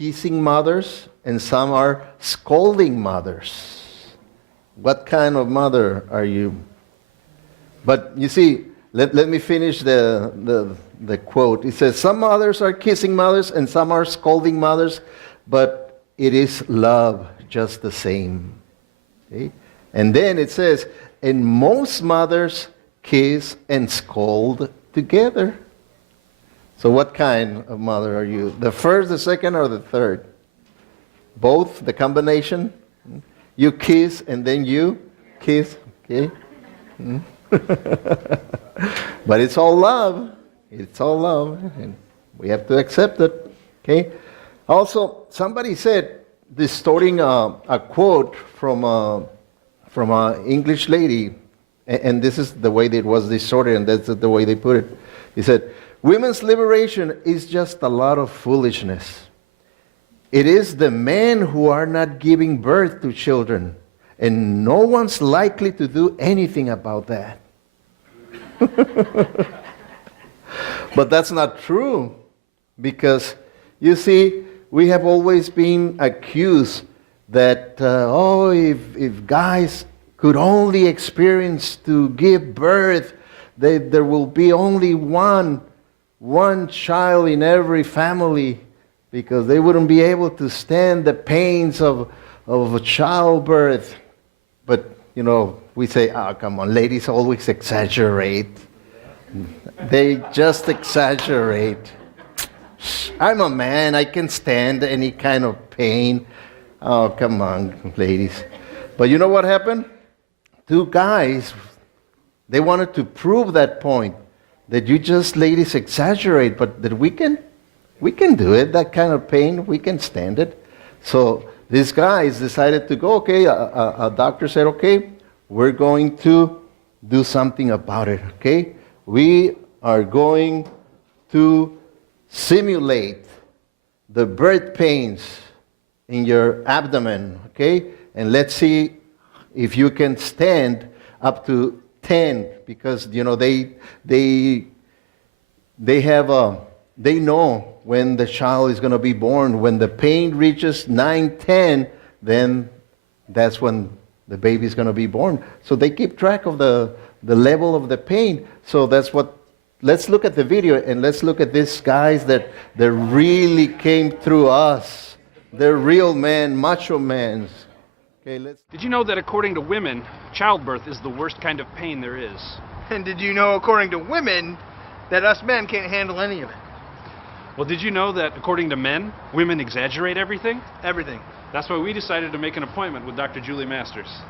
kissing mothers and some are scolding mothers. What kind of mother are you? But you see, let me finish the quote. It says, some mothers are kissing mothers and some are scolding mothers, but it is love just the same. Okay? And then it says, and most mothers kiss and scold together. So what kind of mother are you? The first, the second, or the third? Both, the combination? You kiss and then you kiss, okay? But it's all love. It's all love. And we have to accept it, okay? Also, somebody said, distorting a quote from an English lady, and this is the way that it was distorted, and that's the way they put it. He said, women's liberation is just a lot of foolishness. It is the men who are not giving birth to children, and no one's likely to do anything about that. But that's not true, because you see, we have always been accused that, if guys could only experience to give birth, there will be only one child in every family, because they wouldn't be able to stand the pains of childbirth. But, we say, oh, come on, ladies always exaggerate. They just exaggerate. I'm a man, I can stand any kind of pain. Oh, come on, ladies. But you know what happened? Two guys, they wanted to prove that point, that you just ladies exaggerate, but that we can do it, that kind of pain, we can stand it. So these guys decided to go, okay, a doctor said, okay, we're going to do something about it, okay? We are going to simulate the birth pains in your abdomen, okay? And let's see if you can stand up to 10, because they know when the child is going to be born. When the pain reaches 9, 10, then that's when the baby is going to be born. So they keep track of the level of the pain. So that's what. Let's look at the video and let's look at these guys that really came through us. They're real men, macho men. Okay, Did you know that according to women, childbirth is the worst kind of pain there is? And did you know, according to women, that us men can't handle any of it? Well, did you know that according to men, women exaggerate everything? Everything. That's why we decided to make an appointment with Dr. Julie Masters.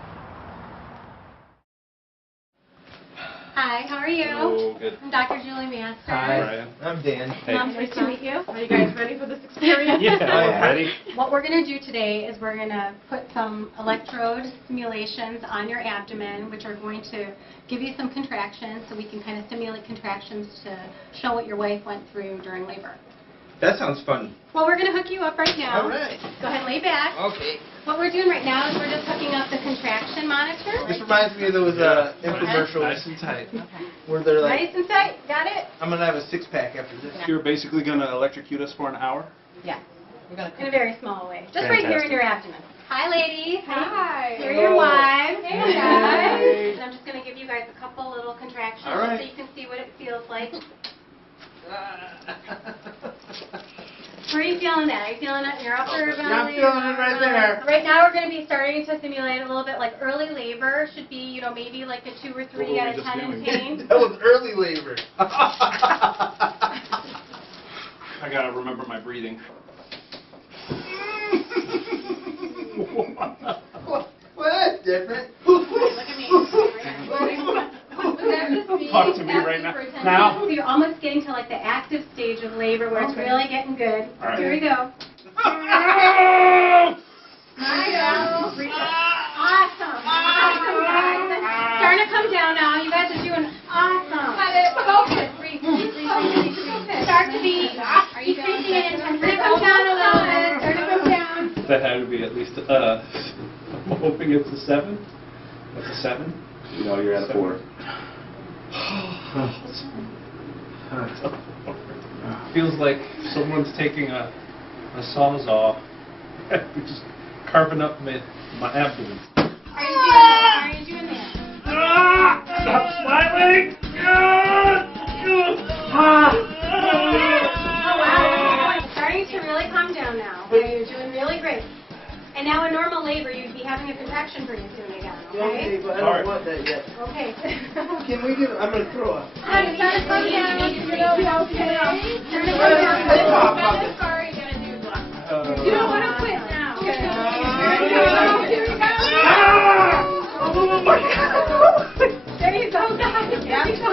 Hi, how are you? Oh, good. I'm Dr. Julie Masters. Hi, Brian. I'm Dan. Hey. Nice to meet you. Are you guys ready for this experience? Yeah, we're ready. What we're going to do today is we're going to put some electrode stimulations on your abdomen, which are going to give you some contractions, so we can kind of simulate contractions to show what your wife went through during labor. That sounds fun. Well, we're going to hook you up right now. All right. Go ahead and lay back. Okay. What we're doing right now is we're just hooking up the contraction monitor. This reminds me of those infomercials. Nice and tight. Where they're like, Nice and tight. Got it? I'm going to have a six-pack after this. You're basically going to electrocute us for an hour? Yeah. In a very small way. Just right here in your abdomen. Hi, ladies. Hi. Here are your wives. Hey, guys. And I'm just going to give you guys a couple little contractions All right. so you can see what it feels like. Where are you feeling that? Are you feeling it in your upper belly? I'm feeling it right there. Right now we're going to be starting to simulate a little bit like early labor. Should be, maybe like a 2 or 3 out of 10 in pain. That was early labor. I got to remember my breathing. Well, that's different. Look at me. Talk to me right now. Now? So you're almost getting to like the active stage of labor where it's really getting good. All right. Here we go. Oh! Awesome. Awesome, guys. Starting to come down now. You guys are doing awesome. Focus. Breathe. Start to beat. Are you increasing it in intensity? Come down a little bit. Start to come down. That had to be at least, I'm hoping it's a 7. That's a 7? You're at a 4. Feels like someone's taking a My sawzall. Just carving up my abdomen. How are you doing there? Stop smiling! Oh, wow. It's starting to really calm down now. Okay, you're doing really great. And now in normal labor, you'd be having a contraction pretty soon again, okay? but I All right. don't want that yet. Okay. Can we do? I'm gonna throw up. Honey, start to calm down. Okay. Turn to calm down. Sorry, you gotta do that. You don't want to quit now. Here we go. Oh my God! There you go, guys. There you go.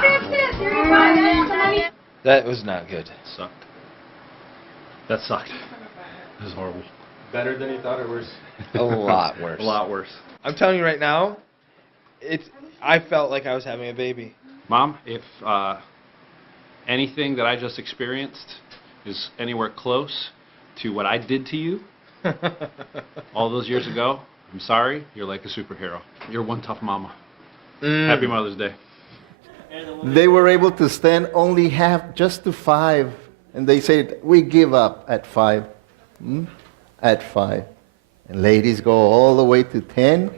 That's it. There you go. That was not good. Sucked. That sucked. It was horrible. Better than you thought, or worse? A lot worse. A lot worse. I'm telling you right now, I felt like I was having a baby. Mom, if anything that I just experienced is anywhere close to what I did to you all those years ago, I'm sorry. You're like a superhero. You're one tough mama. Happy Mother's Day. They were able to stand only just to 5, and they said, we give up at 5. At 5. And ladies go all the way to 10,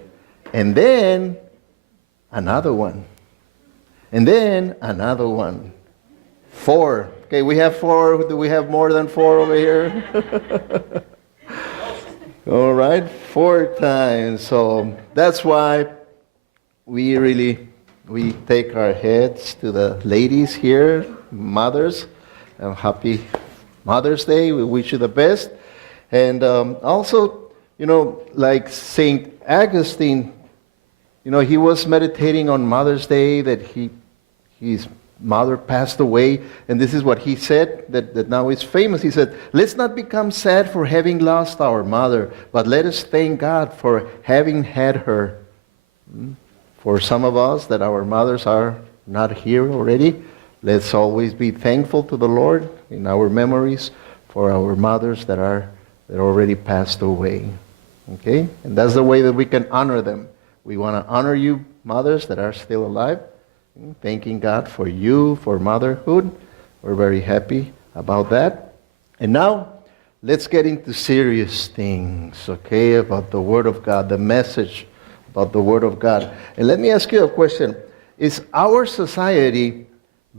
and then another one. And then another one. 4. Okay, we have 4. Do we have more than 4 over here? All right, 4 times. So that's why we take our heads to the ladies here, mothers. Happy Mother's Day. We wish you the best. And also, like St. Augustine, he was meditating on Mother's Day that his mother passed away. And this is what he said, that now is famous. He said, let's not become sad for having lost our mother, but let us thank God for having had her. For some of us that our mothers are not here already, let's always be thankful to the Lord in our memories for our mothers that already passed away. Okay? And that's the way that we can honor them. We want to honor you, mothers that are still alive. Thanking God for you, for motherhood. We're very happy about that. And now, let's get into serious things, okay, about the Word of God, the message about the Word of God. And let me ask you a question. Is our society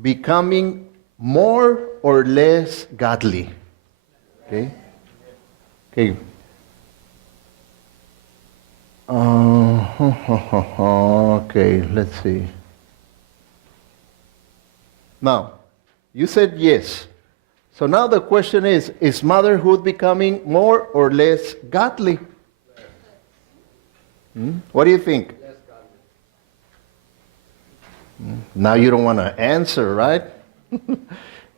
becoming more or less godly? Okay? Okay. Okay, let's see. Now, you said yes. So now the question is motherhood becoming more or less godly? What do you think? Now you don't want to answer, right?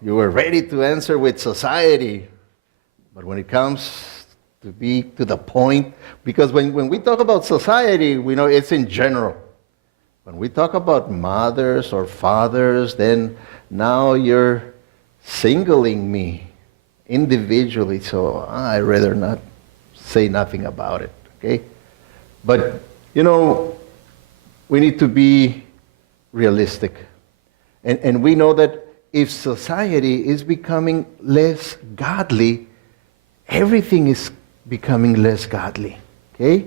You were ready to answer with society. But when it comes to be to the point, because when we talk about society, we know it's in general. When we talk about mothers or fathers, then now you're singling me individually, so I'd rather not say nothing about it, okay? But, we need to be realistic. And we know that if society is becoming less godly, everything is becoming less godly, okay?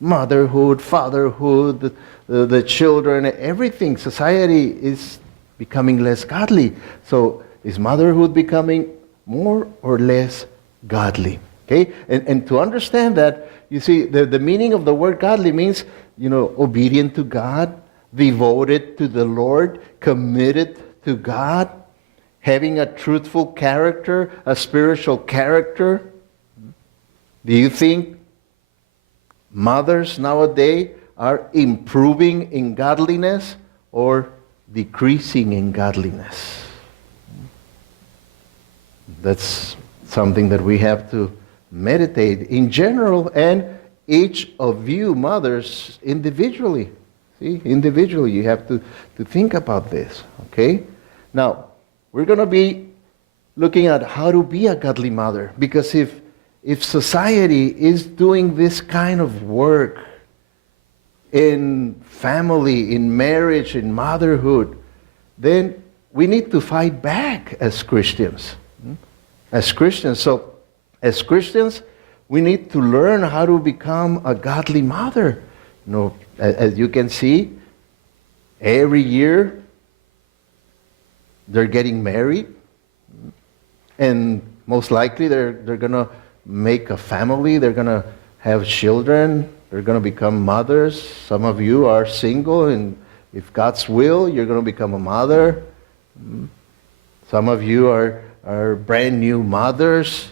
Motherhood, fatherhood, the children, everything. Society is becoming less godly. So is motherhood becoming more or less godly? Okay? And to understand that, you see, the meaning of the word godly means, obedient to God, devoted to the Lord, committed to God, having a truthful character, a spiritual character. Do you think mothers nowadays are improving in godliness or decreasing in godliness? That's something that we have to meditate in general, and each of you mothers individually. See, individually you have to think about this, okay? Now, we're going to be looking at how to be a godly mother, because if society is doing this kind of work in family, in marriage, in motherhood, then we need to fight back as Christians. as Christians. So, as Christians, we need to learn how to become a godly mother. You know, as you can see, every year they're getting married, and most likely they're going to make a family. They're going to have children. They're going to become mothers. Some of you are single, and if God's will, you're going to become a mother. Some of you are brand new mothers.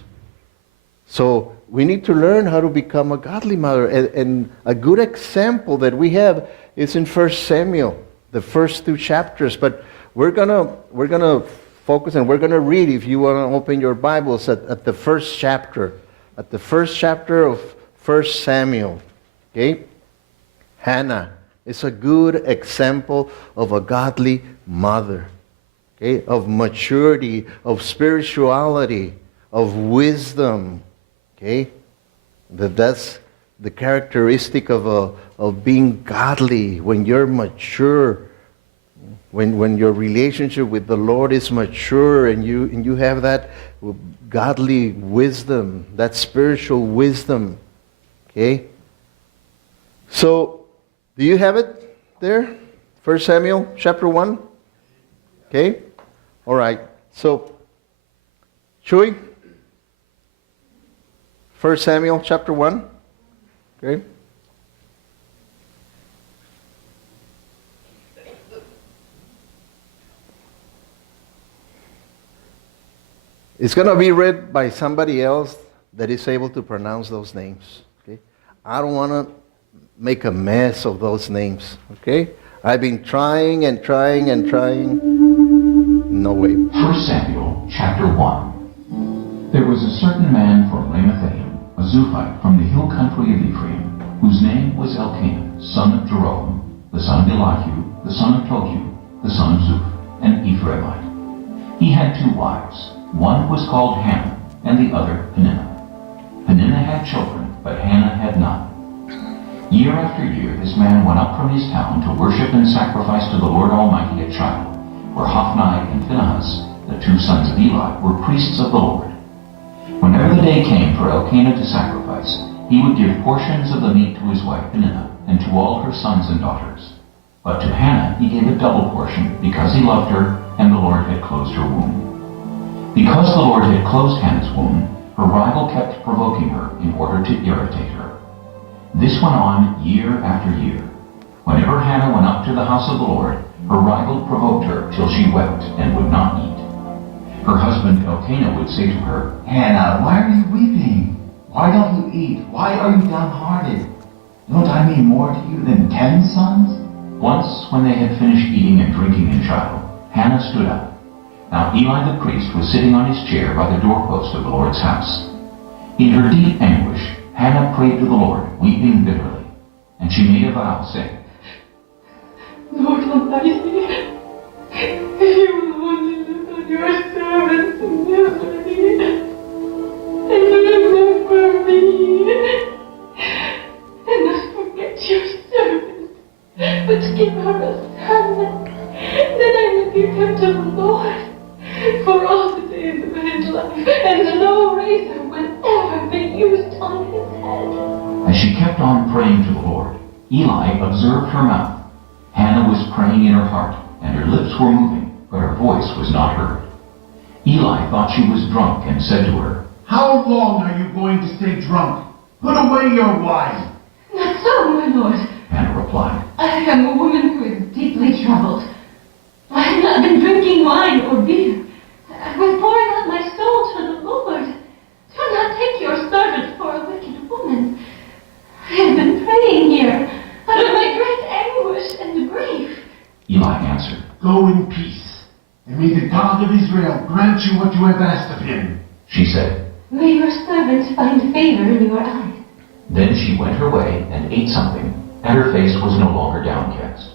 So we need to learn how to become a godly mother. And a good example that we have is in 1 Samuel, the first 2 chapters. But we're gonna focus, and we're gonna read, if you want to open your Bibles, at the first chapter. At the first chapter of 1 Samuel. Okay? Hannah is a good example of a godly mother. Okay? Of maturity, of spirituality, of wisdom. Okay? That's the characteristic of being godly. When you're mature, when your relationship with the Lord is mature, and you have that godly wisdom, that spiritual wisdom. Okay? So, do you have it there? 1 Samuel chapter 1? Okay? All right. So, Chuy? 1 Samuel chapter 1? Okay? It's going to be read by somebody else that is able to pronounce those names. Okay? I don't want to make a mess of those names. Okay? I've been trying and trying and trying. No way. 1 Samuel chapter 1. There was a certain man from Ramathaim, a Zuphite from the hill country of Ephraim, whose name was Elkanah, son of Jerome, the son of Elihu, the son of Tohu, the son of Zuph, an Ephraimite. He had 2 wives. One was called Hannah, and the other Peninnah. Peninnah had children, but Hannah had none. Year after year this man went up from his town to worship and sacrifice to the Lord Almighty at Shiloh, where Hophni and Phinehas, the 2 sons of Eli, were priests of the Lord. Whenever the day came for Elkanah to sacrifice, he would give portions of the meat to his wife Peninnah, and to all her sons and daughters. But to Hannah he gave a double portion, because he loved her, and the Lord had closed her womb. Because the Lord had closed Hannah's womb, her rival kept provoking her in order to irritate her. This went on year after year. Whenever Hannah went up to the house of the Lord, her rival provoked her till she wept and would not eat. Her husband Elkanah would say to her, Hannah, why are you weeping? Why don't you eat? Why are you downhearted? Don't I mean more to you than 10 sons? Once, when they had finished eating and drinking in Shiloh, Hannah stood up. Now Eli the priest was sitting on his chair by the doorpost of the Lord's house. In her deep anguish, Hannah prayed to the Lord, weeping bitterly. And she made a vow, saying, Lord Almighty, you will only look on your servants in misery, and remember me, and not forget your servant, but give her a son, that I may give him to the Lord for all the days of his life, and no razor will ever be used on his head. As she kept on praying to the Lord, Eli observed her mouth. Hannah was praying in her heart, and her lips were moving, but her voice was not heard. Eli thought she was drunk and said to her, How long are you going to stay drunk? Put away your wine. Not so, my lord. Hannah replied, I am a woman who is deeply troubled. I have not been drinking wine or beer. I was pouring out my soul to the Lord. Do not take your servant for a wicked woman. I have been praying here out of my great anguish and grief. Eli answered, Go in peace, and may the God of Israel grant you what you have asked of him. She said. May your servant find favor in your eyes. Then she went her way and ate something, and her face was no longer downcast.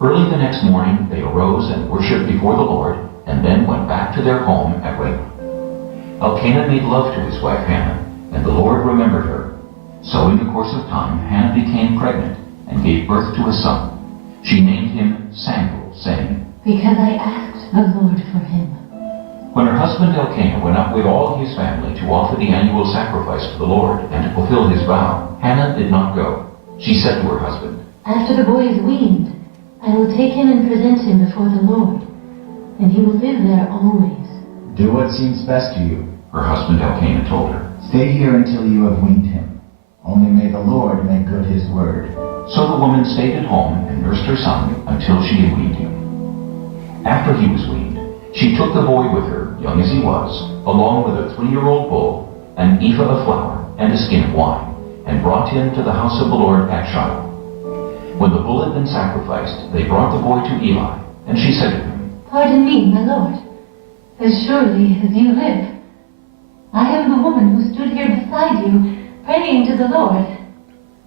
Early the next morning they arose and worshipped before the Lord, and then went back to their home at Ramah. Elkanah made love to his wife Hannah, and the Lord remembered her. So in the course of time Hannah became pregnant, and gave birth to a son. She named him Samuel, saying, Because I asked the Lord for him. When her husband Elkanah went up with all his family to offer the annual sacrifice to the Lord and to fulfill his vow, Hannah did not go. She said to her husband, After the boy is weaned, I will take him and present him before the Lord, and he will live there always. Do what seems best to you. her husband Elkanah told her. Stay here until you have weaned him. Only may the Lord make good his word. So the woman stayed at home and nursed her son until she had weaned him. After he was weaned, she took the boy with her, young as he was, along with a 3-year-old bull, an ephah of flour, and a skin of wine, and brought him to the house of the Lord at Shiloh. When the bull had been sacrificed, they brought the boy to Eli, and she said to him, Pardon me, my lord, as surely as you live. I am the woman who stood here beside you, praying to the Lord.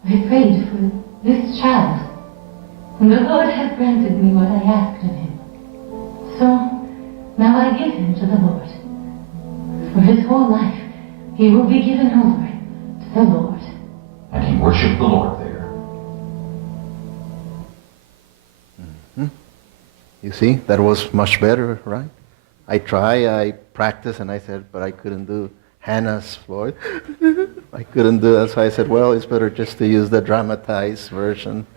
I prayed for this child, and the Lord has granted me what I asked of him. So, now I give him to the Lord. For his whole life, he will be given over to the Lord. and he worshipped the Lord there. You see, that was much better, right? I practiced, and I said, but I couldn't do Hannah's voice. I couldn't do that, so I said, well, it's better just to use the dramatized version.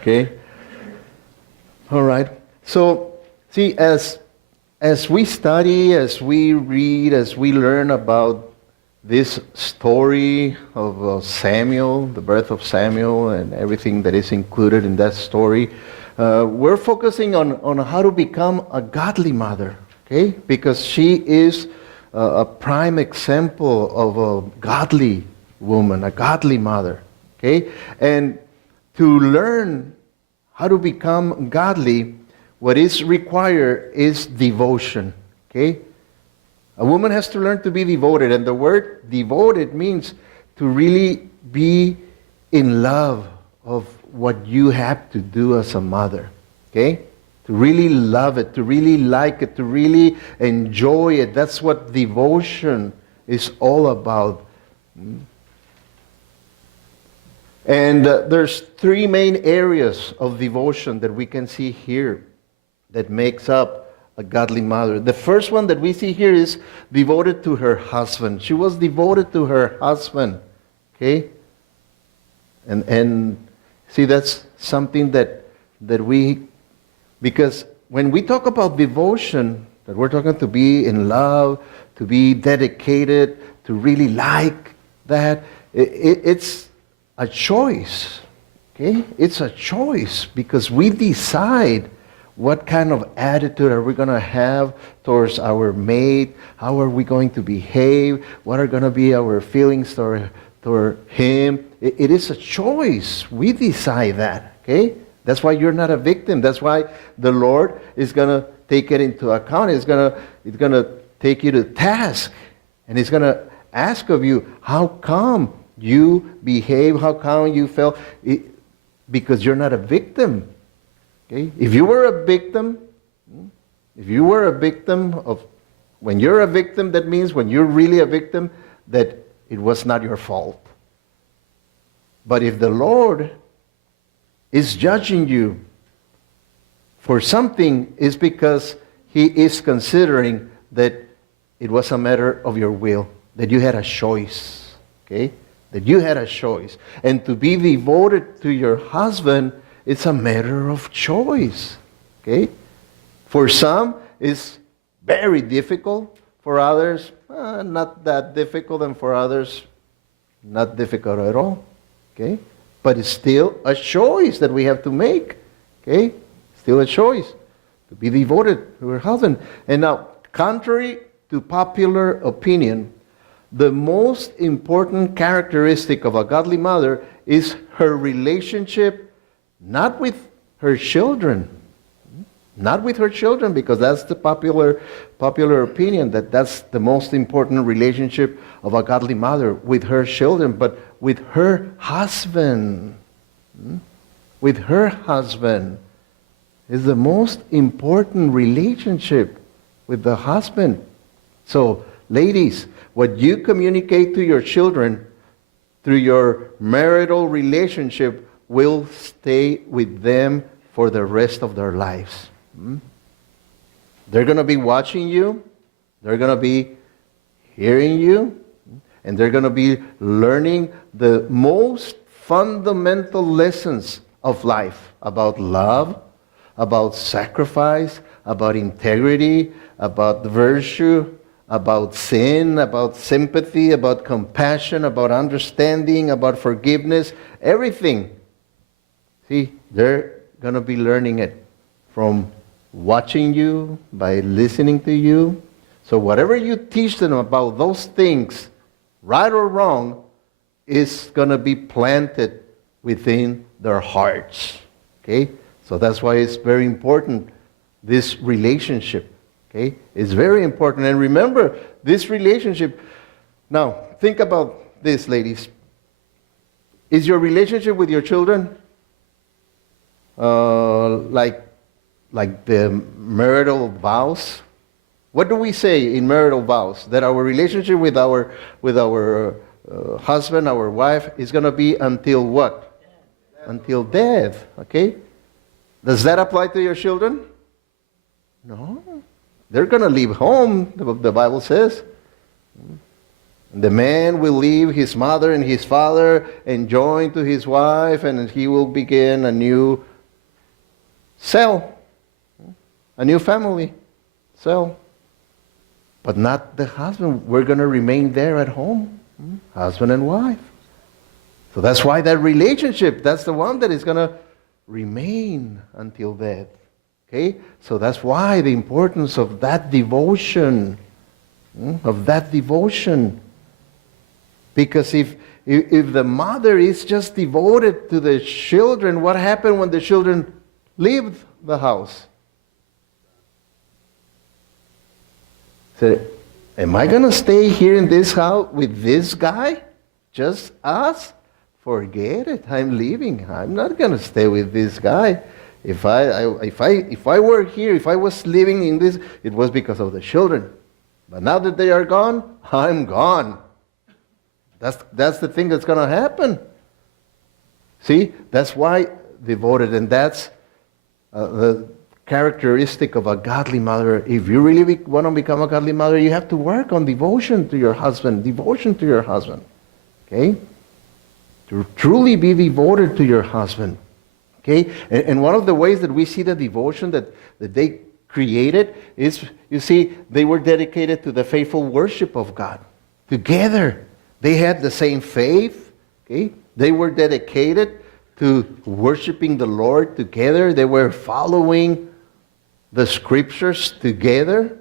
Okay? All right. So, see, as we study, as we read, as we learn about this story of Samuel, the birth of Samuel, and everything that is included in that story, we're focusing on how to become a godly mother, okay? Because she is a prime example of a godly woman, a godly mother, okay? And to learn how to become godly, what is required is devotion, okay? A woman has to learn to be devoted, and the word devoted means to really be in love of what you have to do as a mother, okay? To really love it, to really like it, to really enjoy it. That's what devotion is all about. And there's 3 main areas of devotion that we can see here that makes up a godly mother. The first one that we see here is devoted to her husband. She was devoted to her husband, okay? And see, that's something that we, because when we talk about devotion, that we're talking to be in love, to be dedicated, to really like that, it's a choice, okay? It's a choice because we decide what kind of attitude are we going to have towards our mate, how are we going to behave, what are going to be our feelings toward him. It is a choice. We decide that, okay? That's why you're not a victim. That's why the Lord is going to take it into account. It's going to take you to task. And He's going to ask of you, how come you behave? How come you felt? Because you're not a victim. Okay? If you were a victim of, when you're a victim, that means when you're really a victim, that it was not your fault. But if the Lord is judging you for something, it's because He is considering that it was a matter of your will, that you had a choice, okay? That you had a choice. And to be devoted to your husband, it's a matter of choice, okay? For some, it's very difficult. For others, not that difficult. And for others, not difficult at all, okay? But it's still a choice that we have to make, okay? Still a choice to be devoted to her husband. And now, contrary to popular opinion, the most important characteristic of a godly mother is her relationship not with her children. Not with her children, because that's the popular opinion, that that's the most important relationship of a godly mother, with her children, but with her husband. With her husband is the most important relationship, with the husband. So, ladies, what you communicate to your children through your marital relationship will stay with them for the rest of their lives. They're going to be watching you. They're going to be hearing you, and they're going to be learning the most fundamental lessons of life about love, about sacrifice, about integrity, about virtue, about sin, about sympathy, about compassion, about understanding, about forgiveness, everything. See, they're going to be learning it from watching you, by listening to you. So whatever you teach them about those things, right or wrong, is going to be planted within their hearts. Okay? So that's why it's very important, this relationship. Okay? It's very important. And remember, this relationship, now think about this, ladies. Is your relationship with your children like the marital vows? What do we say in marital vows? That our relationship with our husband, our wife, is going to be until what? Until death. Okay? Does that apply to your children? No. They're going to leave home, the Bible says. The man will leave his mother and his father and join to his wife, and he will begin a new cell, a new family cell. But not the husband. We're going to remain there at home, husband and wife. So that's why that relationship, that's the one that is going to remain until death. Okay? So that's why the importance of that devotion, Because if the mother is just devoted to the children, what happened when the children leave the house? So, am I going to stay here in this house with this guy? Just us? Forget it. I'm leaving. I'm not going to stay with this guy. If I were here, if I was living in this, it was because of the children. But now that they are gone, I'm gone. That's the thing that's going to happen. See, that's why devoted, and that's the characteristic of a godly mother. If you really want to become a godly mother, you have to work on devotion to your husband. Okay? To truly be devoted to your husband. Okay? And one of the ways that we see the devotion that they created is, you see, they were dedicated to the faithful worship of God. Together. They had the same faith. Okay? They were dedicated to worshiping the Lord together. They were following the scriptures together.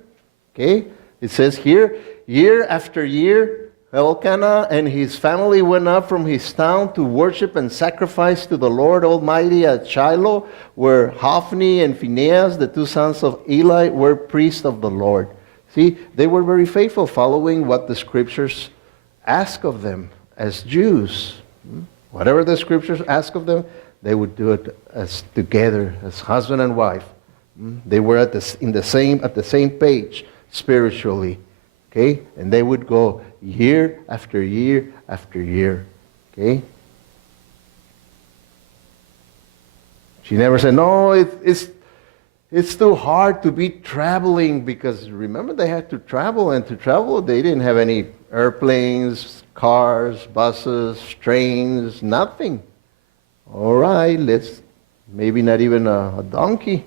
Okay? It says here, year after year, Elkanah and his family went up from his town to worship and sacrifice to the Lord Almighty at Shiloh, where Hophni and Phinehas, the two sons of Eli, were priests of the Lord. See, they were very faithful, following what the scriptures ask of them as Jews. Whatever the scriptures ask of them, they would do it as together, as husband and wife. They were at the same page spiritually. Okay? And they would go year after year after year. Okay? She never said, no, it's too hard to be traveling, because remember, they had to travel, and to travel they didn't have any airplanes, cars, buses, trains, nothing. All right, maybe not even a donkey.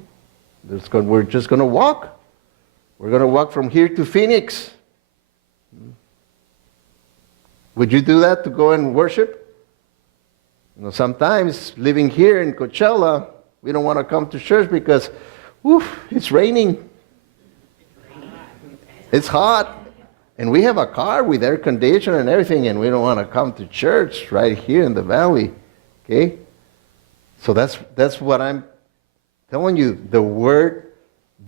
We're just going to walk. We're going to walk from here to Phoenix. Would you do that to go and worship? You know, sometimes living here in Coachella, we don't want to come to church because, it's raining. It's hot. And we have a car with air conditioner and everything, and we don't want to come to church right here in the valley. Okay? So that's what I'm telling you. The word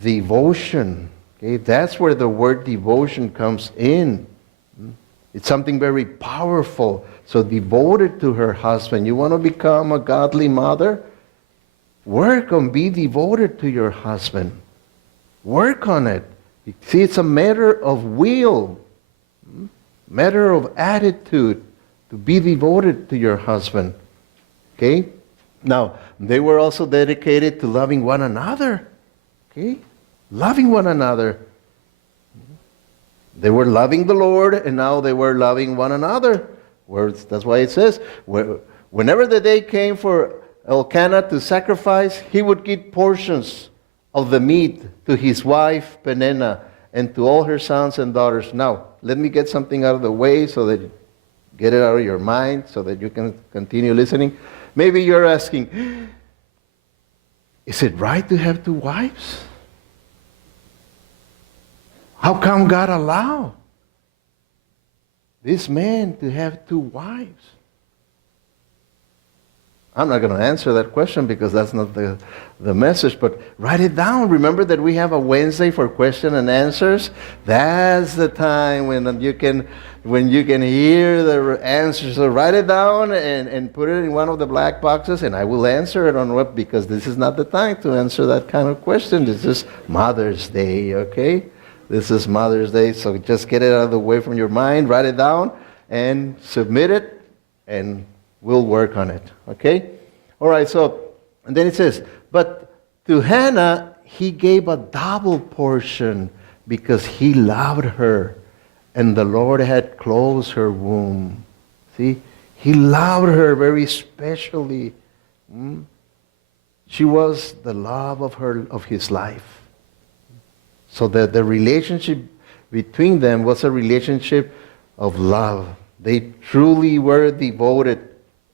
devotion. Okay? That's where the word devotion comes in. It's something very powerful. So devoted to her husband. You want to become a godly mother? Work on be devoted to your husband. Work on it. See, it's a matter of will, matter of attitude to be devoted to your husband. Okay? Now, they were also dedicated to loving one another. Okay? Loving one another. They were loving the Lord, and now they were loving one another. That's why it says, whenever the day came for Elkanah to sacrifice, he would give portions of the meat to his wife Peninnah and to all her sons and daughters. Now, let me get something out of the way so that you get it out of your mind so that you can continue listening. Maybe you're asking, is it right to have 2 wives? How come God allowed this man to have 2 wives? I'm not going to answer that question because that's not the message, but write it down. Remember that we have a Wednesday for question and answers. That's the time when you can hear the answers. So write it down and put it in one of the black boxes, and I will answer it on what, because this is not the time to answer that kind of question. This is Mother's Day, okay? This is Mother's Day, so just get it out of the way from your mind, write it down, and submit it, and we'll work on it, okay? All right, so, and then it says, but to Hannah, he gave a double portion because he loved her, and the Lord had closed her womb. See, he loved her very specially. She was the love of his life. So the relationship between them was a relationship of love. They truly were devoted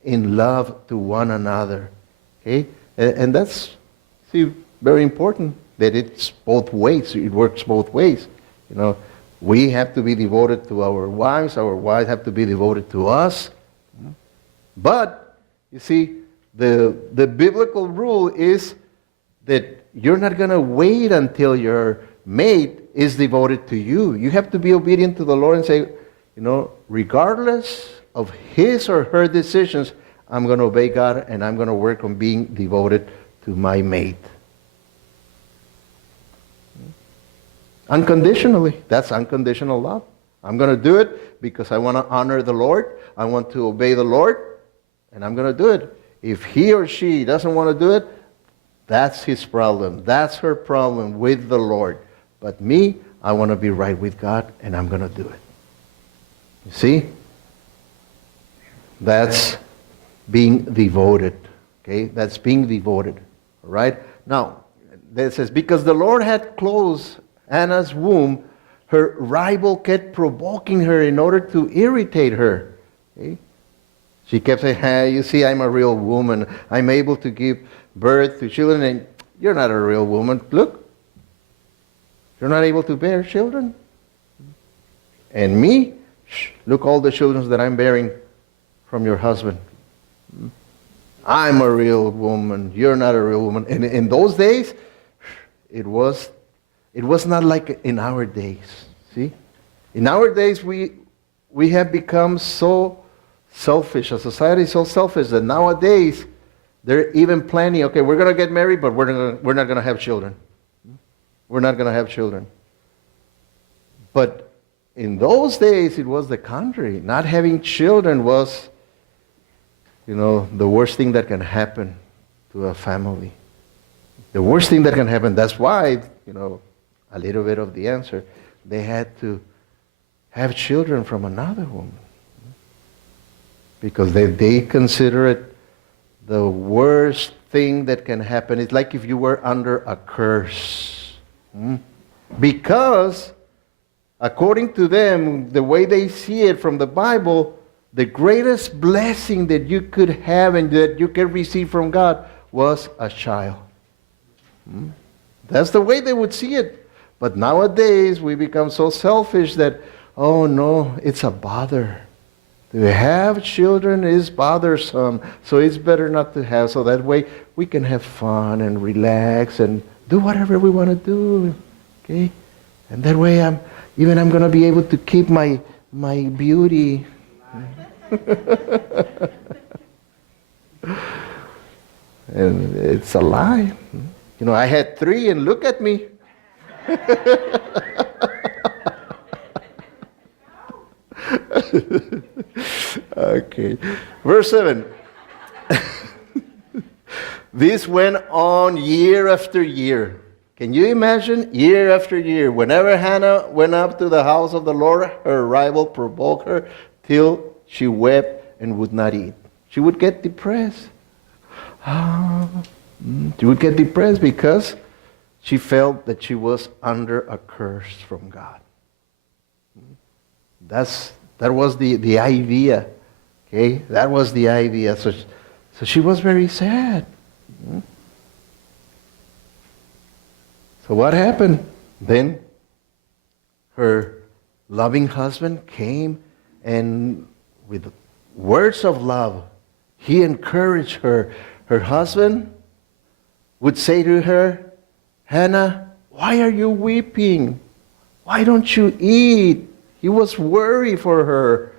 in love to one another. Okay? And that's, see, very important that it's both ways. It works both ways. You know, we have to be devoted to our wives have to be devoted to us. But, you see, the biblical rule is that you're not going to wait until your mate is devoted to you. You have to be obedient to the Lord and say, you know, regardless of his or her decisions, I'm going to obey God and I'm going to work on being devoted to my mate. Unconditionally. That's unconditional love. I'm going to do it because I want to honor the Lord. I want to obey the Lord, and I'm going to do it. If he or she doesn't want to do it, that's his problem. That's her problem with the Lord. But me, I want to be right with God, and I'm going to do it. You see? That's being devoted. Okay? That's being devoted. All right? Now, it says, because the Lord had closed Anna's womb, her rival kept provoking her in order to irritate her. Okay? She kept saying, hey, you see, I'm a real woman. I'm able to give birth to children, and you're not a real woman. Look, you're not able to bear children. And me, look all the children that I'm bearing from your husband. I'm a real woman. You're not a real woman. And in those days, it was not like in our days. See? In our days, we have become so selfish. A society is so selfish that nowadays, there are even planning, okay, we're going to get married, but we're not going to have children. We're not going to have children. But in those days, it was the contrary. Not having children was, you know, the worst thing that can happen to a family. The worst thing that can happen. That's why, you know, a little bit of the answer, they had to have children from another woman. Because they consider it the worst thing that can happen. It's like if you were under a curse. Because, according to them, the way they see it from the Bible, the greatest blessing that you could have and that you could receive from God was a child. That's the way they would see it. But nowadays, we become so selfish that, oh no, it's a bother. To have children is bothersome, so it's better not to have. So that way, we can have fun and relax and do whatever we want to do, okay? And that way, I'm going to be able to keep my beauty. And it's a lie. You know, I had 3, and look at me. Okay. Verse 7. This went on year after year. Can you imagine year after year, whenever Hannah went up to the house of the Lord, her rival provoked her till she wept and would not eat. She would get depressed. She would get depressed because she felt that she was under a curse from God. That was the idea. Okay? That was the idea. So she was very sad. So what happened? Then her loving husband came, and with words of love, he encouraged her. Her husband would say to her, Hannah, why are you weeping? Why don't you eat? He was worried for her.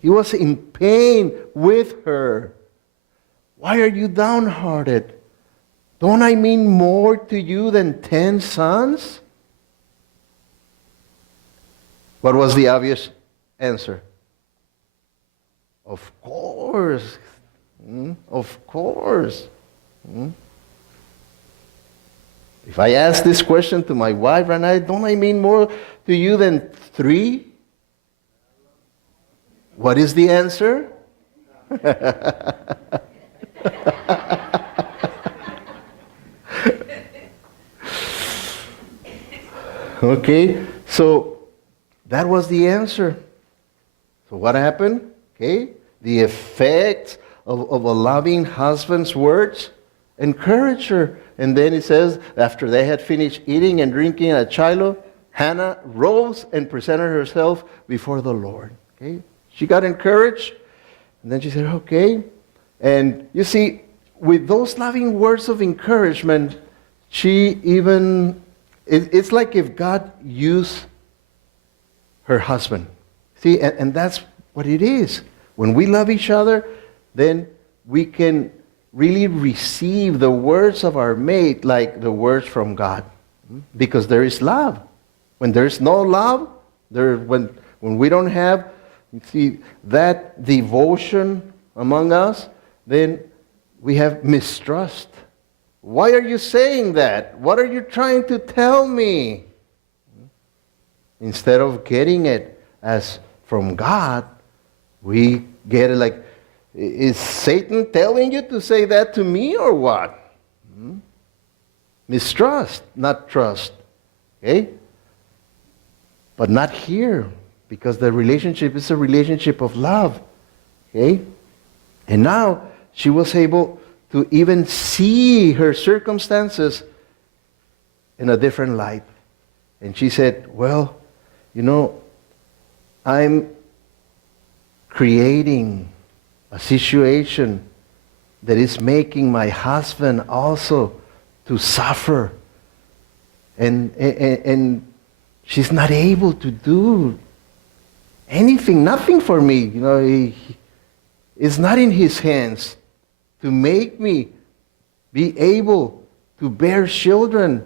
He was in pain with her. Why are you downhearted? Don't I mean more to you than 10 sons? What was the obvious answer? Of course. Of course. If I ask this question to my wife right now, don't I mean more to you than 3? What is the answer? Okay, so that was the answer. So what happened? Okay, the effect of a loving husband's words encouraged her. And then it says, after they had finished eating and drinking at Shiloh, Hannah rose and presented herself before the Lord. Okay, she got encouraged, and then she said, okay. And you see, with those loving words of encouragement, she even, it's like if God used her husband. See, and that's what it is. When we love each other, then we can really receive the words of our mate like the words from God. Because there is love. When there's no love, when we don't have, you see, that devotion among us, then we have mistrust. Why are you saying that? What are you trying to tell me? Instead of getting it as from God, we get it like, is Satan telling you to say that to me or what? Mistrust, not trust. Okay? But not here, because the relationship is a relationship of love. Okay? And now she was able to even see her circumstances in a different light. And she said, well, you know, I'm creating a situation that is making my husband also to suffer. And she's not able to do anything, nothing for me. You know, it's not in his hands to make me be able to bear children.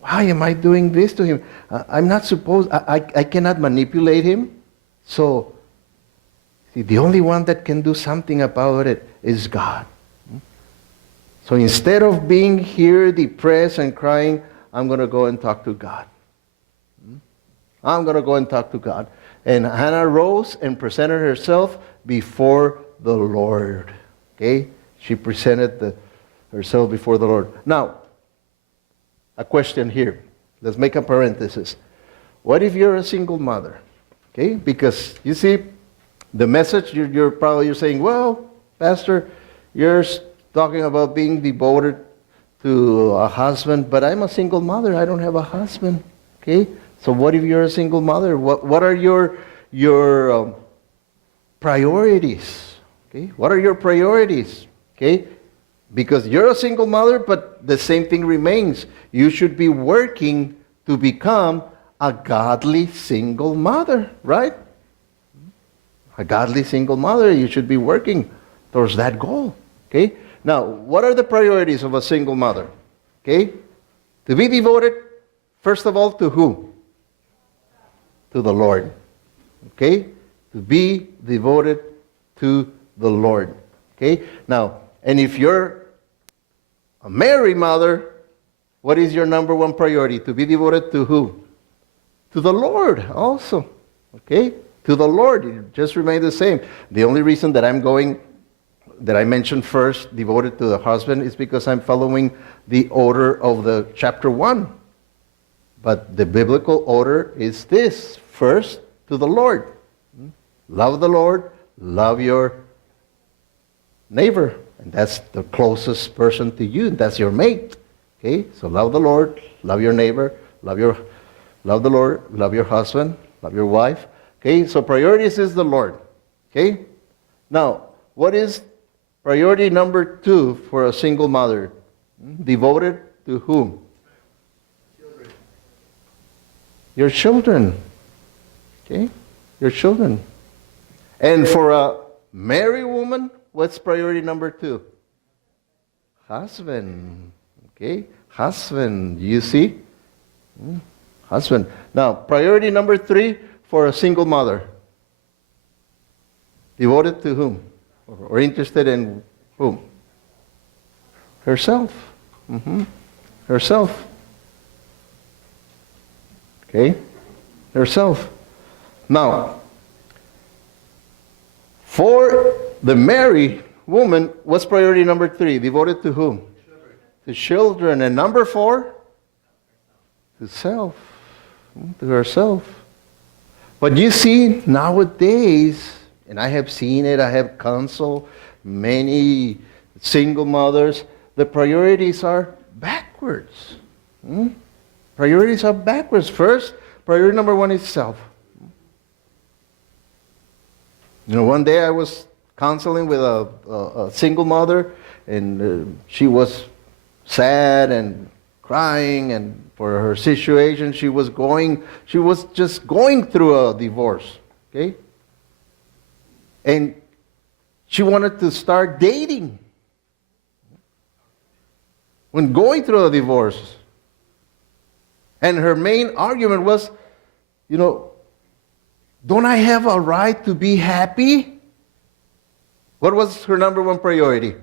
Why am I doing this to him? I'm not supposed, I cannot manipulate him. So, see, the only one that can do something about it is God. So instead of being here depressed and crying, I'm going to go and talk to God. I'm going to go and talk to God. And Hannah rose and presented herself before the Lord. Okay? She presented herself before the Lord. Now, a question here. Let's make a parenthesis. What if you're a single mother? Okay? Because, you see, the message, you're saying, well, Pastor, you're talking about being devoted to a husband, but I'm a single mother. I don't have a husband. Okay? So what if you're a single mother? What are your priorities? Okay? What are your priorities? Okay? Because you're a single mother, but the same thing remains. You should be working to become a godly single mother, right? A godly single mother, you should be working towards that goal. Okay? Now, what are the priorities of a single mother? Okay? To be devoted, first of all, to who? To the Lord. Okay? To be devoted to the Lord. Okay? Now, and if you're a married mother, What is your number one priority? To be devoted to who? To the Lord also. Okay? To the Lord. It just remains the same. The only reason that I mentioned first, devoted to the husband, is because I'm following the order of the chapter 1. But the biblical order is this. First, to the Lord. Love the Lord. Love your neighbor. And that's the closest person to you. That's your mate. Okay? So love the Lord. Love your neighbor. Love the Lord. Love your husband. Love your wife. Okay? So priorities is the Lord. Okay? Now, what is priority number 2 for a single mother? Devoted to whom? Your children. Okay? Your children. And for a married woman, what's priority number 2? Husband. Okay? Husband. You see? Husband. Now, priority number 3 for a single mother. Devoted to whom? Or interested in whom? Herself. Herself. Okay? Herself. Now, for the married woman, what's priority number 3? Devoted to whom? To children. And number 4? To self. To herself. But you see, nowadays, and I have seen it, I have counseled many single mothers, the priorities are backwards. Priorities are backwards. First, priority number 1 is self. You know, one day I was counseling with a single mother, and she was sad and crying, and for her situation, she was just going through a divorce. Okay? And she wanted to start dating when going through a divorce. And her main argument was, you know, don't I have a right to be happy? What was her number 1 priority?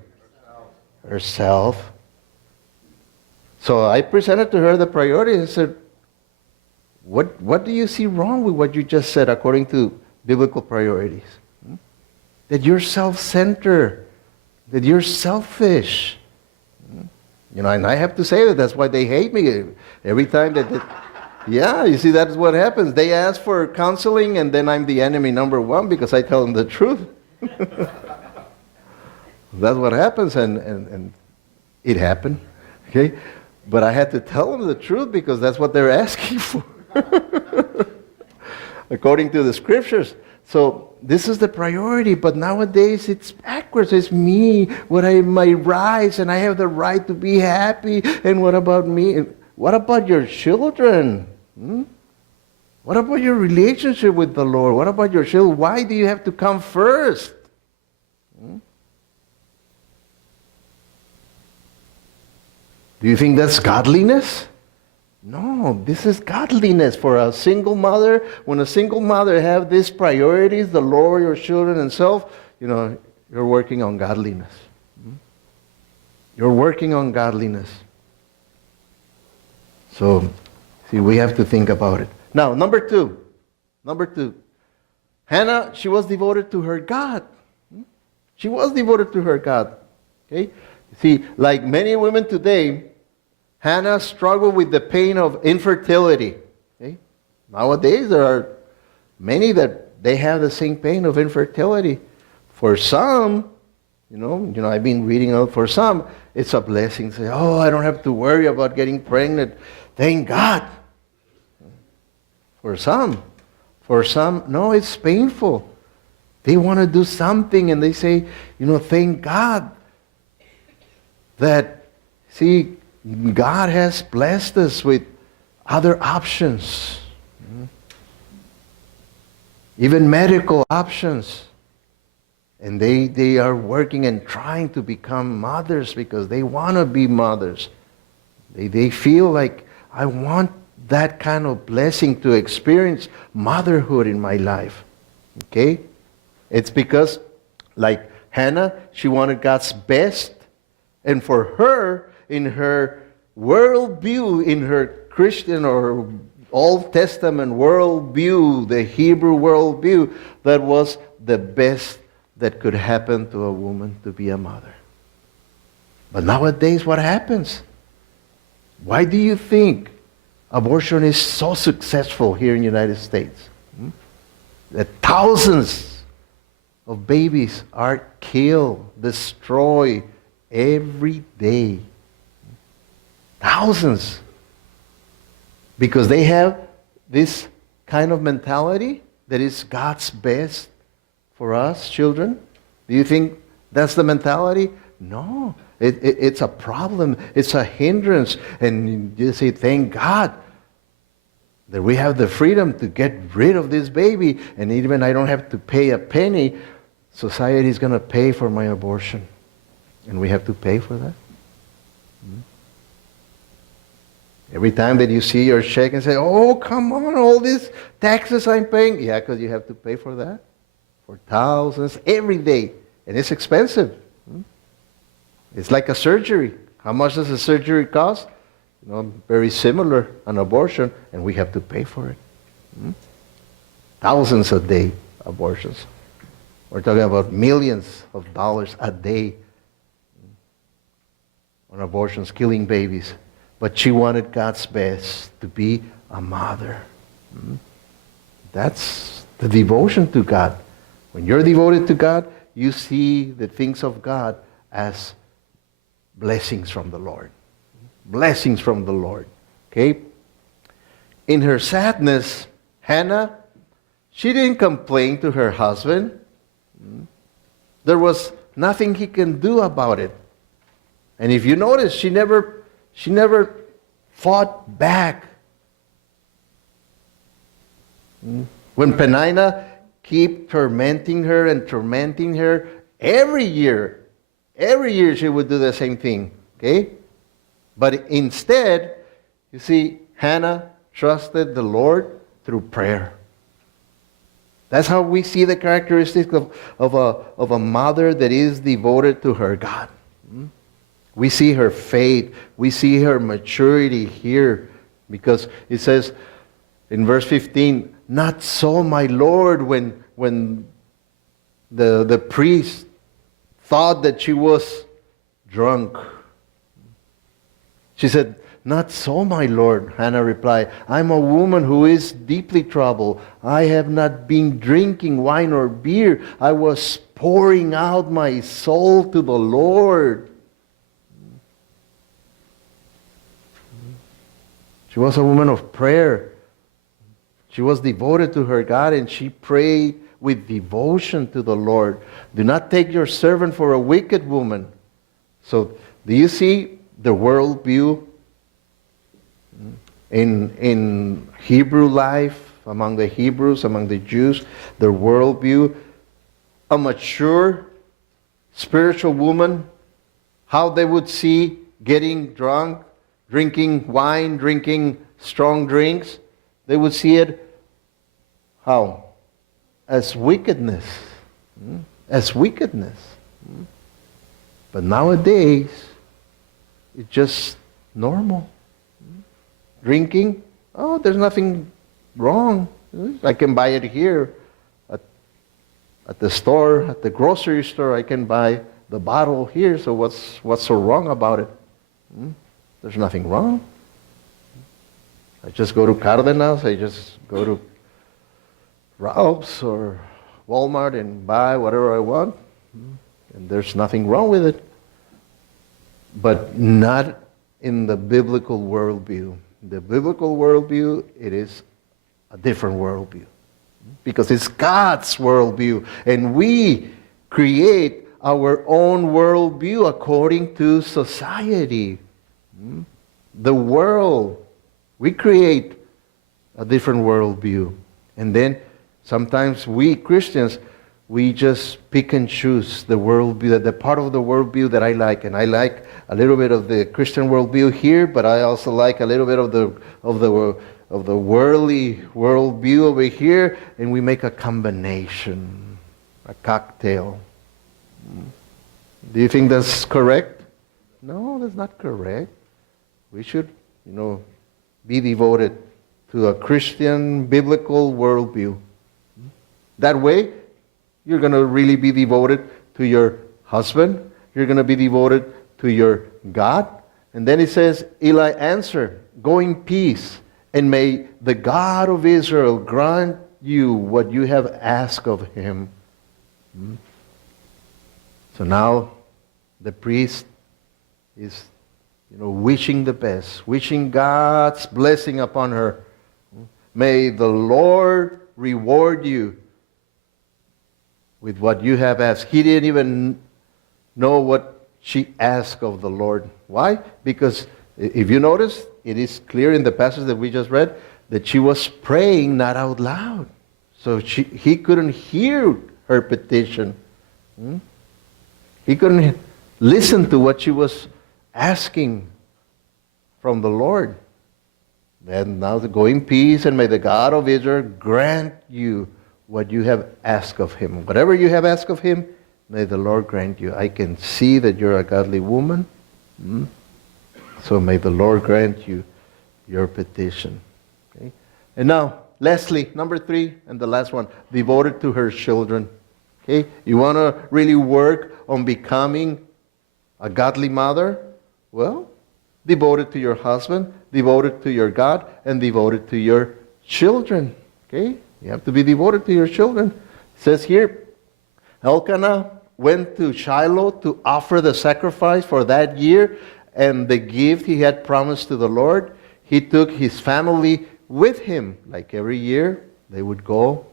Herself. So I presented to her the priority and said, what do you see wrong with what you just said according to biblical priorities? That you're self-centered, that you're selfish. You know, and I have to say that's why they hate me every time that yeah, you see, that's what happens. They ask for counseling, and then I'm the enemy number 1 because I tell them the truth. That's what happens, and it happened. Okay? But I had to tell them the truth because that's what they're asking for. According to the scriptures. So this is the priority, but nowadays it's backwards. It's me, my rights, and I have the right to be happy. And what about me? What about your children? What about your relationship with the Lord? What about your children? Why do you have to come first? Do you think that's godliness? No, this is godliness for a single mother. When a single mother have these priorities, the Lord, your children, and self, you know, you're working on godliness. You're working on godliness. So, see, we have to think about it. Now, number 2. Hannah, she was devoted to her God. She was devoted to her God. Okay? See, like many women today, Hannah struggled with the pain of infertility. Okay? Nowadays, there are many that they have the same pain of infertility. For some, you know, I've been reading, for some, it's a blessing. Say, oh, I don't have to worry about getting pregnant. Thank God. For some, no, it's painful. They want to do something, and they say, you know, thank God that, see, God has blessed us with other options. Even medical options. And they are working and trying to become mothers because they want to be mothers. They feel like, I want that kind of blessing to experience motherhood in my life. Okay? It's because, like Hannah, she wanted God's best. And for her, in her worldview, in her Christian or Old Testament worldview, the Hebrew worldview, that was the best that could happen to a woman, to be a mother. But nowadays, what happens? Why do you think abortion is so successful here in the United States? That thousands of babies are killed, destroyed every day. Thousands. Because they have this kind of mentality that is God's best for us children. Do you think that's the mentality? No. It's a problem. It's a hindrance. And you say, thank God that we have the freedom to get rid of this baby. And even I don't have to pay a penny, society is going to pay for my abortion. And we have to pay for that. Every time that you see your check and say, oh, come on, all these taxes I'm paying. Yeah, because you have to pay for that. For thousands every day. And it's expensive. It's like a surgery. How much does a surgery cost? Very similar, an abortion, and we have to pay for it. Thousands a day abortions. We're talking about millions of dollars a day on abortions, killing babies. But she wanted God's best, to be a mother. That's the devotion to God. When you're devoted to God, you see the things of God as blessings from the Lord. Blessings from the Lord. Okay? In her sadness, Hannah, she didn't complain to her husband. There was nothing he can do about it. And if you notice, she never fought back. When Penina kept tormenting her, every year she would do the same thing. Okay? But instead, you see, Hannah trusted the Lord through prayer. That's how we see the characteristics of a mother that is devoted to her God. We see her faith. We see her maturity here. Because it says in verse 15, not so, my Lord, when the priest thought that she was drunk. She said, not so, my Lord. Hannah replied, I'm a woman who is deeply troubled. I have not been drinking wine or beer. I was pouring out my soul to the Lord. She was a woman of prayer. She was devoted to her God, and she prayed with devotion to the Lord. Do not take your servant for a wicked woman. So, do you see the worldview in Hebrew life, among the Hebrews, among the Jews, the worldview? A mature spiritual woman, how they would see getting drunk, drinking wine, drinking strong drinks, they would see it how? As wickedness. As wickedness. But nowadays, it's just normal. Drinking, oh, there's nothing wrong. I can buy it here at the store, at the grocery store. I can buy the bottle here, so what's so wrong about it? There's nothing wrong. I just go to Cardenas, I just go to Ralph's or Walmart and buy whatever I want. And there's nothing wrong with it. But not in the biblical worldview. The biblical worldview, it is a different worldview. Because it's God's worldview. And we create our own worldview according to society. The world. We create a different worldview. And then sometimes we Christians, we just pick and choose the worldview, the part of the worldview that I like. And I like a little bit of the Christian worldview here, but I also like a little bit of the worldly worldview over here, and we make a combination, a cocktail. Do you think that's correct? No, that's not correct. we should, be devoted to a Christian biblical worldview. That way, you're going to really be devoted to your husband. You're going to be devoted to your God. And then it says, Eli answered, "Go in peace, and may the God of Israel grant you what you have asked of him." So now the priest is, wishing the best, wishing God's blessing upon her. May the Lord reward you with what you have asked. He didn't even know what she asked of the Lord. Why? Because if you notice, it is clear in the passage that we just read that she was praying not out loud. So he couldn't hear her petition. He couldn't listen to what she was asking from the Lord. And now to go in peace, and may the God of Israel grant you what you have asked of him. Whatever you have asked of him, may the Lord grant you. I can see that you're a godly woman. So may the Lord grant you your petition. Okay? And now, Leslie, number 3, and the last one, devoted to her children. Okay? You want to really work on becoming a godly mother? Well, devoted to your husband, devoted to your God, and devoted to your children. Okay? You have to be devoted to your children. It says here, Elkanah went to Shiloh to offer the sacrifice for that year and the gift he had promised to the Lord. He took his family with him. Like every year, they would go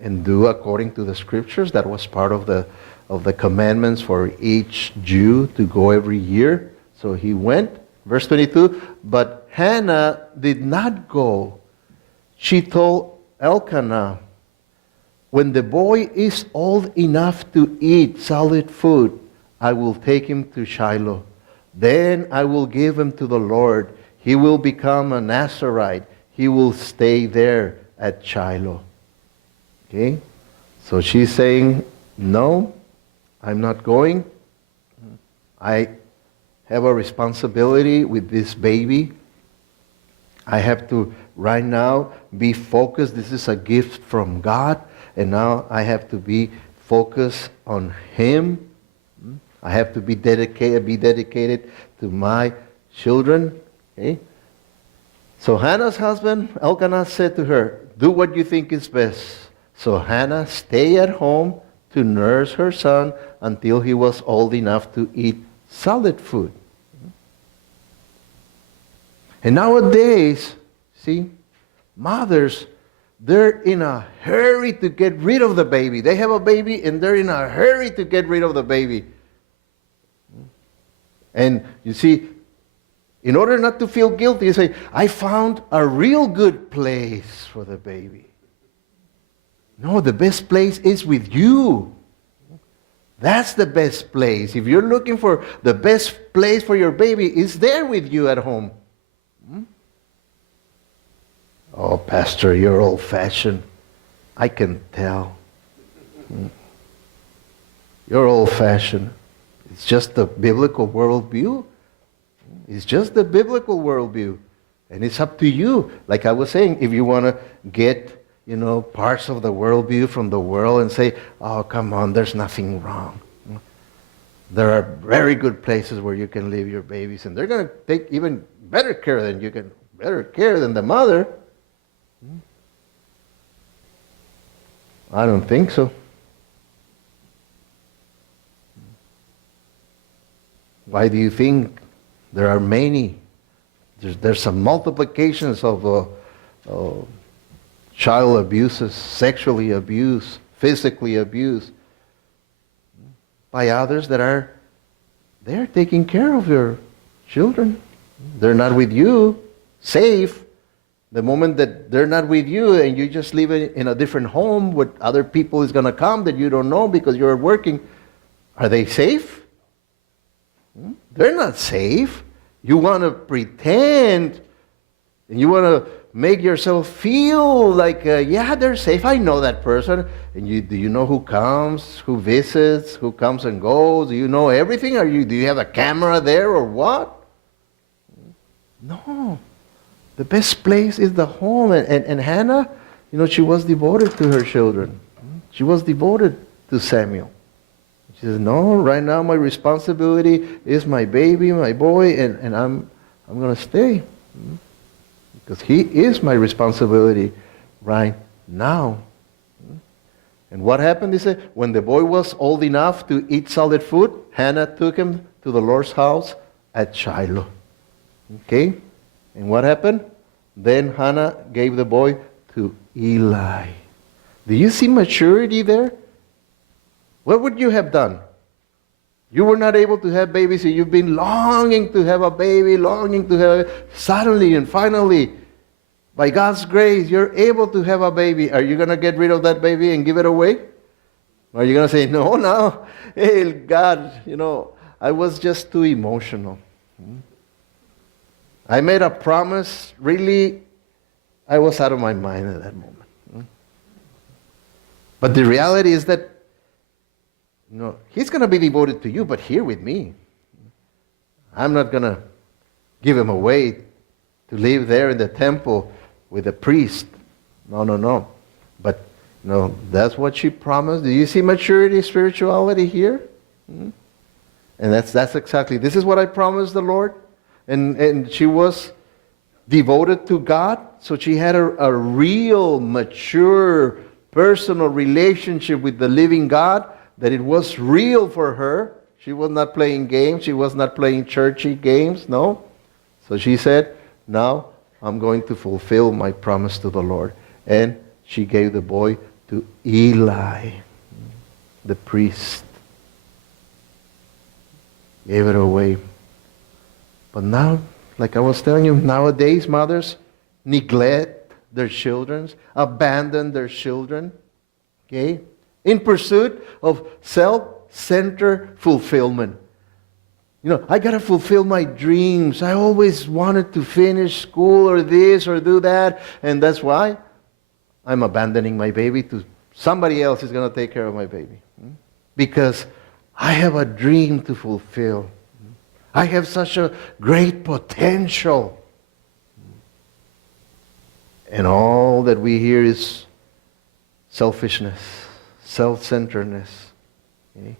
and do according to the scriptures. That was part of the commandments for each Jew to go every year. So he went. Verse 22, but Hannah did not go. She told Elkanah, "When the boy is old enough to eat solid food, I will take him to Shiloh. Then I will give him to the Lord. He will become a Nazirite. He will stay there at Shiloh." Okay? So she's saying, "No, I'm not going. I have a responsibility with this baby. I have to right now be focused. This is a gift from God, and now I have to be focused on him. I have to be dedicated to my children." Okay? So Hannah's husband, Elkanah, said to her, "Do what you think is best." So Hannah stayed at home to nurse her son until he was old enough to eat solid food. And nowadays, see, mothers, they're in a hurry to get rid of the baby. They have a baby and they're in a hurry to get rid of the baby. And you see, in order not to feel guilty, you say, "I found a real good place for the baby." No, the best place is with you. That's the best place. If you're looking for the best place for your baby, it's there with you at home. "Oh, Pastor, you're old-fashioned." I can tell. You're old-fashioned. It's just the biblical worldview. It's just the biblical worldview. And it's up to you. Like I was saying, if you want to get, parts of the worldview from the world and say, "Oh, come on, there's nothing wrong. There are very good places where you can leave your babies, and they're going to take even better care than the mother." I don't think so. Why do you think there are many? There's some multiplications of child abuses, sexually abused, physically abused by others they're taking care of your children. They're not with you, safe. The moment that they're not with you and you just live in a different home with other people is going to come that you don't know because you're working, are they safe? They're not safe. You want to pretend and you want to make yourself feel like, yeah, they're safe. I know that person. And do you know who comes, who visits, who comes and goes? Do you know everything? Do you have a camera there or what? No. The best place is the home. And Hannah, she was devoted to her children. She was devoted to Samuel. She says, no, right now my responsibility is my baby, my boy, and I'm going to stay. Because he is my responsibility right now. And what happened? He said, when the boy was old enough to eat solid food, Hannah took him to the Lord's house at Shiloh. Okay? And what happened? Then Hannah gave the boy to Eli. Do you see maturity there? What would you have done? You were not able to have babies, so you've been longing to have a baby, longing to have. Suddenly and finally, by God's grace, you're able to have a baby. Are you going to get rid of that baby and give it away? Or are you going to say, no, hey, God, I was just too emotional. I made a promise, really, I was out of my mind at that moment. But the reality is that, he's going to be devoted to you, but here with me. I'm not going to give him away to live there in the temple with a priest. No. But, that's what she promised. Do you see maturity, spirituality here? And that's exactly, this is what I promised the Lord. And she was devoted to God, so she had a real, mature, personal relationship with the living God, that it was real for her. She was not playing games. She was not playing churchy games, no. So she said, now I'm going to fulfill my promise to the Lord. And she gave the boy to Eli, the priest. Gave it away. But now, like I was telling you, nowadays mothers neglect their children, abandon their children, okay, in pursuit of self-centered fulfillment. I got to fulfill my dreams. I always wanted to finish school or this or do that, and that's why I'm abandoning my baby to somebody else is going to take care of my baby. Because I have a dream to fulfill. I have such a great potential. And all that we hear is selfishness, self-centeredness. Okay?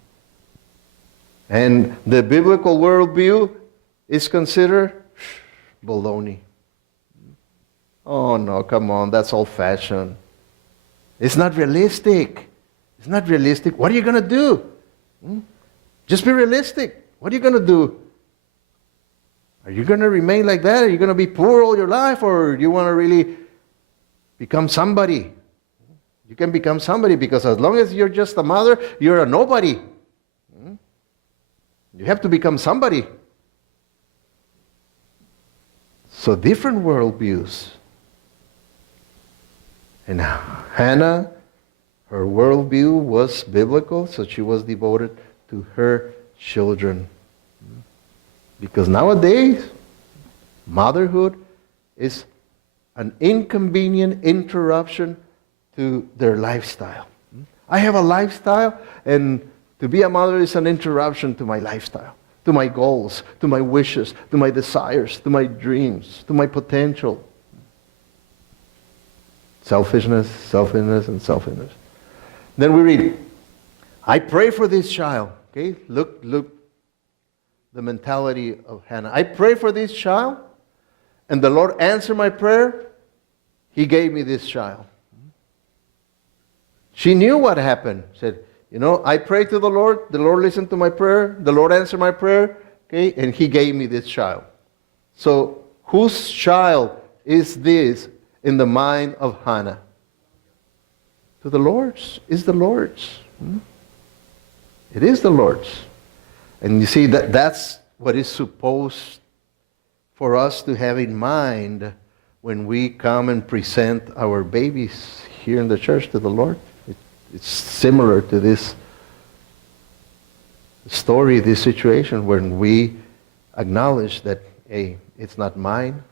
And the biblical worldview is considered baloney. Oh no, come on, that's old-fashioned. It's not realistic. It's not realistic. What are you going to do? Just be realistic. What are you going to do? Are you going to remain like that? Are you going to be poor all your life? Or do you want to really become somebody? You can become somebody, because as long as you're just a mother, you're a nobody. You have to become somebody. So different worldviews. And Hannah, her worldview was biblical, so she was devoted to her children. Because nowadays, motherhood is an inconvenient interruption to their lifestyle. I have a lifestyle, and to be a mother is an interruption to my lifestyle, to my goals, to my wishes, to my desires, to my dreams, to my potential. Selfishness, and selfishness. Then we read, I pray for this child. Okay, look the mentality of Hannah. I pray for this child, and the Lord answered my prayer. He gave me this child. She knew what happened. Said, I prayed to the Lord listened to my prayer, the Lord answered my prayer, okay, and He gave me this child. So, whose child is this in the mind of Hannah? To the Lord's. It's the Lord's. It is the Lord's. And you see, that's what is supposed for us to have in mind when we come and present our babies here in the church to the Lord. It's similar to this story, this situation, when we acknowledge that, hey, it's not mine,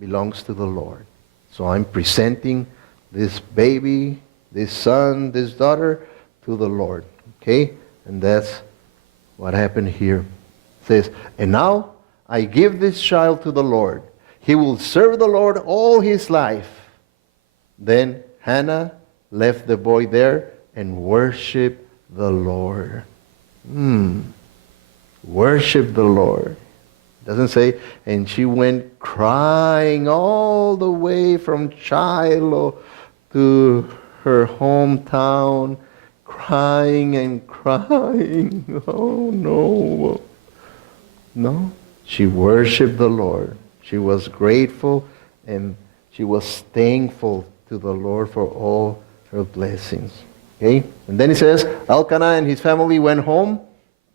belongs to the Lord. So I'm presenting this baby, this son, this daughter to the Lord. Okay? And that's what happened here. It says, and now I give this child to the Lord. he will serve the Lord all his life. Then Hannah left the boy there and worshiped the Lord. Worship the Lord. It doesn't say, and she went crying all the way from Shiloh to her hometown, crying and crying. Oh no. No, she worshiped the Lord. She was grateful and she was thankful to the Lord for all her blessings. Okay? And then he says, Elkanah and his family went home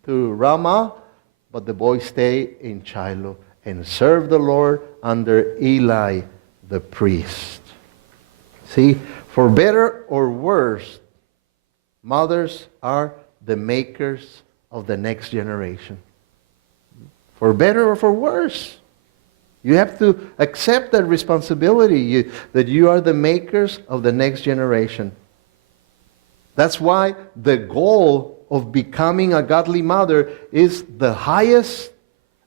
to Ramah, but the boy stayed in Shiloh and served the Lord under Eli the priest. See, for better or worse, mothers are the makers of the next generation. For better or for worse. You have to accept that responsibility, that you are the makers of the next generation. That's why the goal of becoming a godly mother is the highest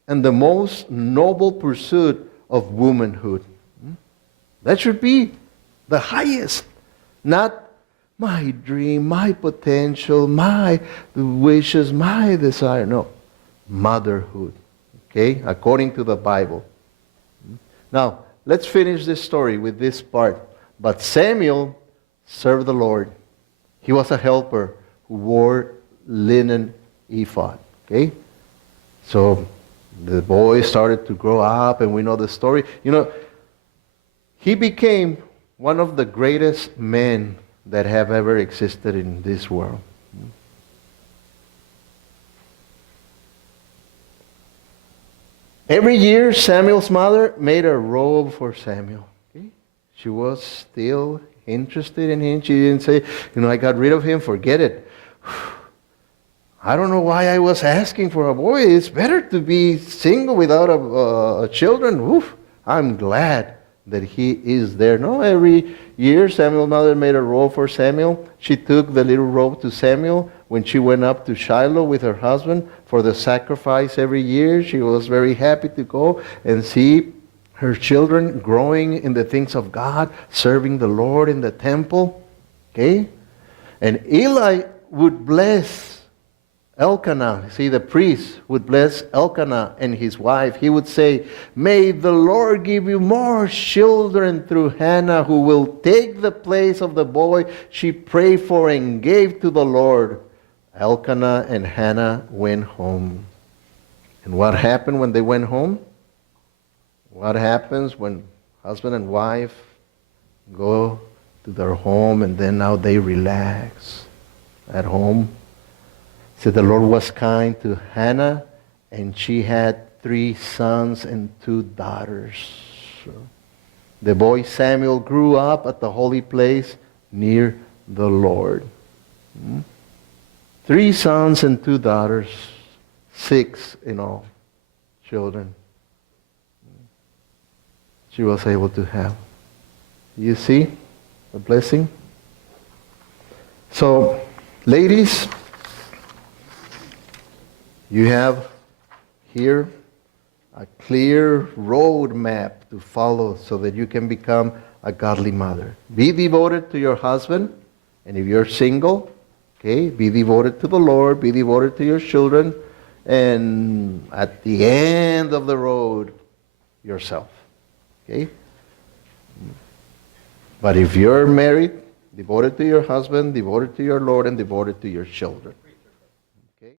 and the most noble pursuit of womanhood. That should be the highest. Not my dream, my potential, my wishes, my desire. No. Motherhood. Okay? According to the Bible. Now, let's finish this story with this part. But Samuel served the Lord. He was a helper who wore linen ephod. Okay? So the boy started to grow up, and we know the story. You know, he became one of the greatest men that have ever existed in this world. Every year, Samuel's mother made a robe for Samuel. Okay? She was still interested in him. She didn't say, I got rid of him, forget it. I don't know why I was asking for a boy. It's better to be single without a children. Oof, I'm glad that he is there. No, every year Samuel's mother made a robe for Samuel. She took the little robe to Samuel when she went up to Shiloh with her husband for the sacrifice every year. She was very happy to go and see her children growing in the things of God, serving the Lord in the temple. Okay? And Eli would bless Elkanah. See, the priest would bless Elkanah and his wife. He would say, may the Lord give you more children through Hannah, who will take the place of the boy she prayed for and gave to the Lord. Elkanah and Hannah went home. And what happened when they went home? What happens when husband and wife go to their home and then now they relax at home? So the Lord was kind to Hannah, and she had 3 sons and 2 daughters. So the boy Samuel grew up at the holy place near the Lord. 3 sons and 2 daughters, 6 in all children she was able to have. You see the blessing? So, ladies, you have here a clear road map to follow so that you can become a godly mother. Be devoted to your husband, and if you're single, okay, be devoted to the Lord, be devoted to your children, and at the end of the road, yourself. Okay? But if you're married, devoted to your husband, devoted to your Lord, and devoted to your children.